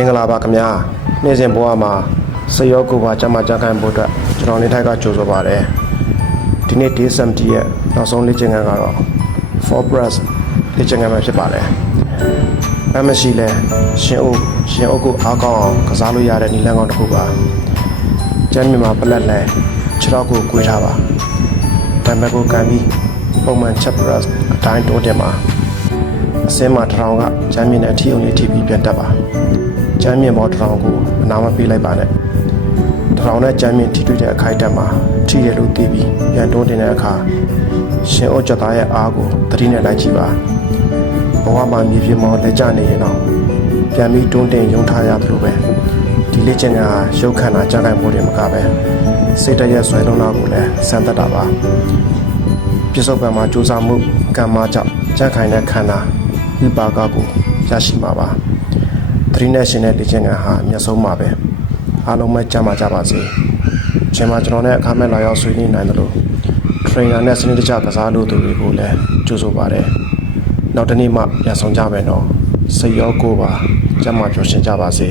မင်္ဂလာပါခင်ဗျာနေ့စဉ်ဘဝမှာစရောကိုပါကြမှာကြခိုင်ဖို့အတွက်ကျွန်တော်နေထိုက်ကကြိုဆိုပါတယ်ဒီနေ့ day 70ရဲ့နောက်ဆုံးလေ့ကျင့်ခန်းကတော့ for press လေ့ကျင့်ခန်းပဲဖြစ်ပါတယ်အမရှိလဲရှင်အုပ်ကိုအားကောင်းအောင်ကစားလို့ရတဲ့နည်းလမ်းကောင်းတစ်ခုပါကျမ်းမြန်မာပလက်လဲခြေထောက်ကိုကွေးထားပါတံမဲ့ကိုကန်ပြီးပုံမှန်ချက် press အတိုင်းတိုးတင်ပါအစင်းမှာတစ်ထောင်ကကျမ်းမြင့်တဲ့အထီးအုံလေးထိပြီးပြန်တက်ပါကျမ်းမြင့်ပေါ်တစ်ထောင်ကိုအနာမပေးလိုက်ပါနဲ့တစ်ထောင်နဲ့ကျမ်းမြင့်ထိတွေ့တဲ့အခိုက်အတန့်မှာထိရလို့သိပြီးပြန်တွန်းတင်တဲ့အခါရှင်အုပ်ချက်သားရဲ့အားကိုသတိနဲ့လိုက်ကြည့်ပါဘဝမှာမြေပြင်ပေါ်လက်ကျနေရင်တော့ပြန်ပြီးတွန်းတင်ရုံထားရသလိုပဲဒီလေ့ကျင့်ခန်းဟာရုပ်ခန္ဓာကြားနိုင်မှုတွေမကပဲစိတ်တရက်ဆွဲလုံးလောက်ကိုလည်းစမ်းသပ်တာပါပြစ္ဆုတ်ပံမှာစူးစမ်းမှုကံမကြောင့်ကြံ့ခိုင်တဲ့ခန္ဓာဝိပါကကိုရရှိမှာပါသတိနဲ့ရှင်တဲ့လေ့ကျင့်ခန်းဟာအမြတ်ဆုံးပါပဲအားလုံးပဲကြမှာကြပါစေချိန်မှာကျွန်တော်နဲ့အခမဲ့လာရောက်ဆွေးနွေးနိုင်တယ်လို့ trainer နဲ့စနစ်တကျကစားလို့သူတွေကိုလည်းကြိုဆိုပါတယ်နောက်တစ်နေ့မှပြန်ဆောင်ကြမယ်နော်စိတ်ရောကိုယ်ပါကြမှာပျော်ရွှင်ကြပါစေ